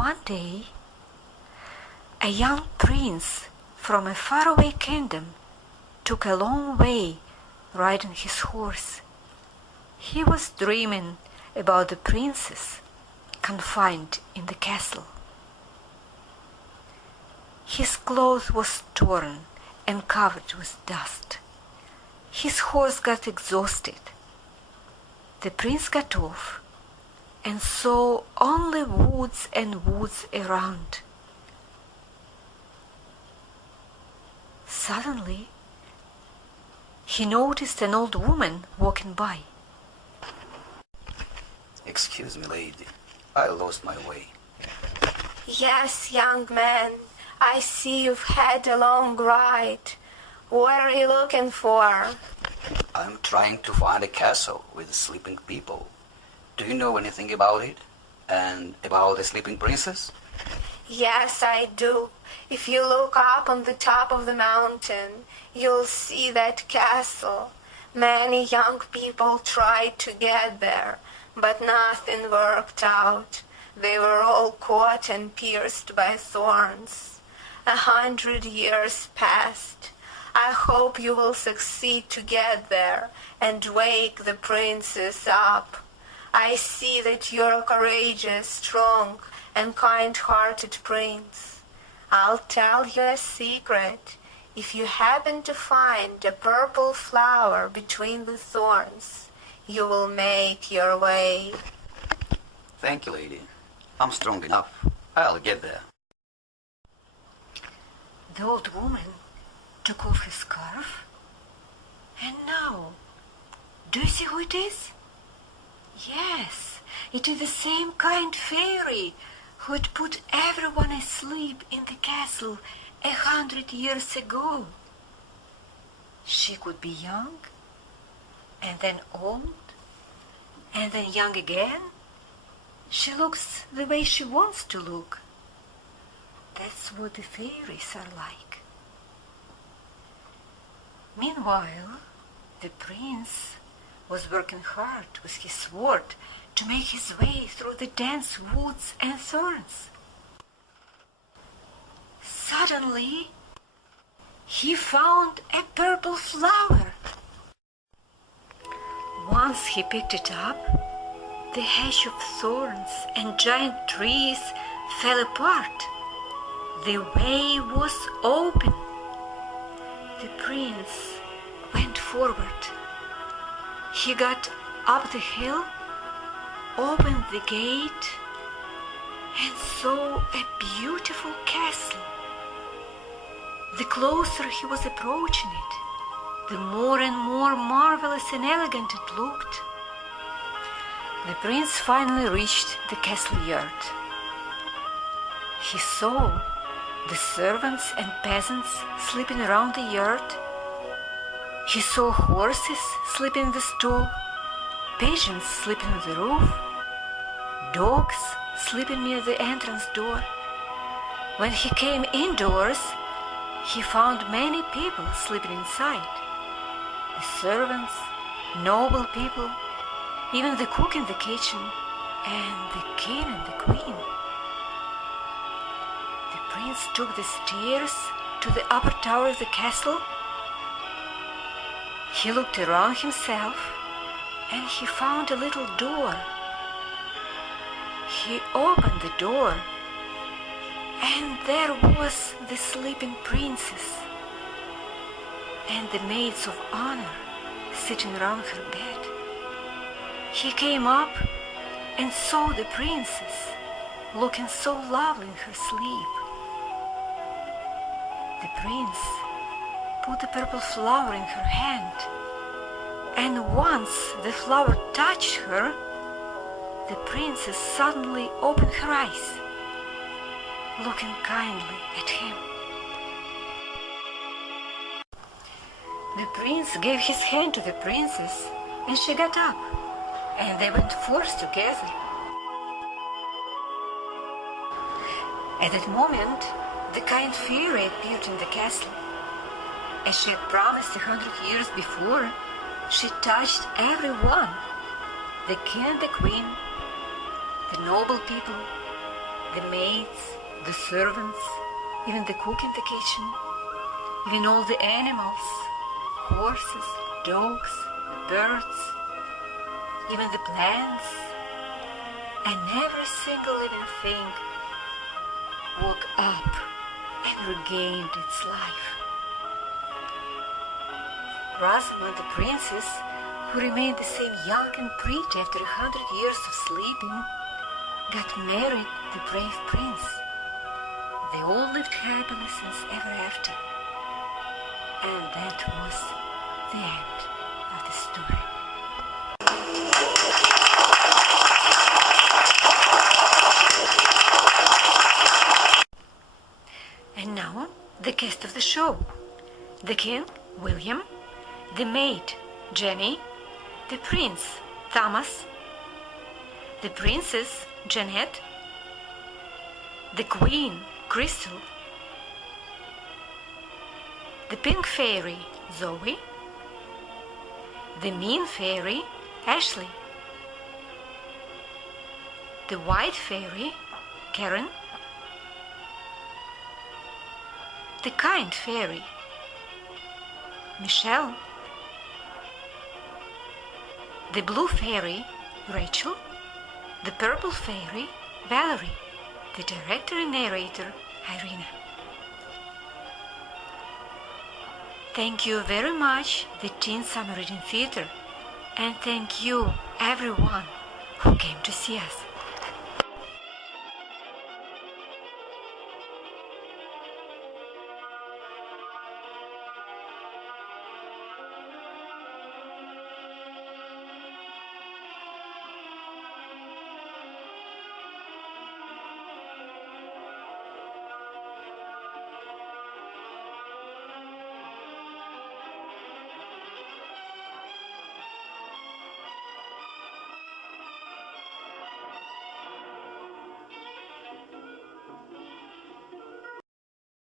One day, a young prince from a faraway kingdom took a long way riding his horse. He was dreaming about the princess confined in the castle. His clothes was torn and covered with dust. His horse got exhausted. The prince got off and saw only woods and woods around. Suddenly, he noticed an old woman walking by. Excuse me, lady. I lost my way. Yes, young man. I see you've had a long ride. What are you looking for? I'm trying to find a castle with sleeping people. Do you know anything about it? And about the sleeping princess? Yes, I do. If you look up on the top of the mountain, you'll see that castle. Many young people tried to get there, but nothing worked out. They were all caught and pierced by thorns. 100 years passed. I hope you will succeed to get there and wake the princess up. I see that you're a courageous, strong, and kind-hearted prince. I'll tell you a secret. If you happen to find a purple flower between the thorns, you will make your way. Thank you, lady. I'm strong enough. I'll get there. The old woman took off his scarf, and now, do you see who it is? Yes, it is the same kind fairy who had put everyone asleep in the castle 100 years ago. She could be young, and then old, and then young again. She looks the way she wants to look. That's what the fairies are like. Meanwhile, the prince was working hard with his sword to make his way through the dense woods and thorns. Suddenly, he found a purple flower. Once he picked it up, the hedge of thorns and giant trees fell apart. The way was open. The prince went forward. He got up the hill, opened the gate, and saw a beautiful castle. The closer he was approaching it, the more and more marvelous and elegant it looked. The prince finally reached the castle yard. He saw the servants and peasants sleeping around the yard. He saw horses sleeping in the stall, pigeons sleeping on the roof, dogs sleeping near the entrance door. When he came indoors, he found many people sleeping inside. The servants, noble people, even the cook in the kitchen, and the king and the queen. The prince took the stairs to the upper tower of the castle. He looked around himself, and he found a little door. He opened the door, and there was the sleeping princess and the maids of honor sitting around her bed. He came up and saw the princess looking so lovely in her sleep. The prince put the purple flower in her hand, and once the flower touched her, the princess suddenly opened her eyes, looking kindly at him. The prince gave his hand to the princess, and she got up, and they went forth together. At that moment, the kind fairy appeared in the castle. As she had promised 100 years before, she touched everyone, the king and the queen, the noble people, the maids, the servants, even the cook in the kitchen, even all the animals, horses, dogs, birds, even the plants, and every single living thing woke up and regained its life. Rosamond, the princess, who remained the same young and pretty after 100 years of sleeping, got married the brave prince. They all lived happily since ever after. And that was the end of the story. And now, the cast of the show. The king, William, the maid, Jenny, the prince, Thomas, the princess, Jeanette, the queen, Crystal, the pink fairy, Zoe, the mean fairy, Ashley, the white fairy, Karen, the kind fairy, Michelle, the blue fairy, Rachel, the purple fairy, Valerie, the director and narrator, Irina. Thank you very much, the Teen Summer Reading Theater, and thank you, everyone who came to see us.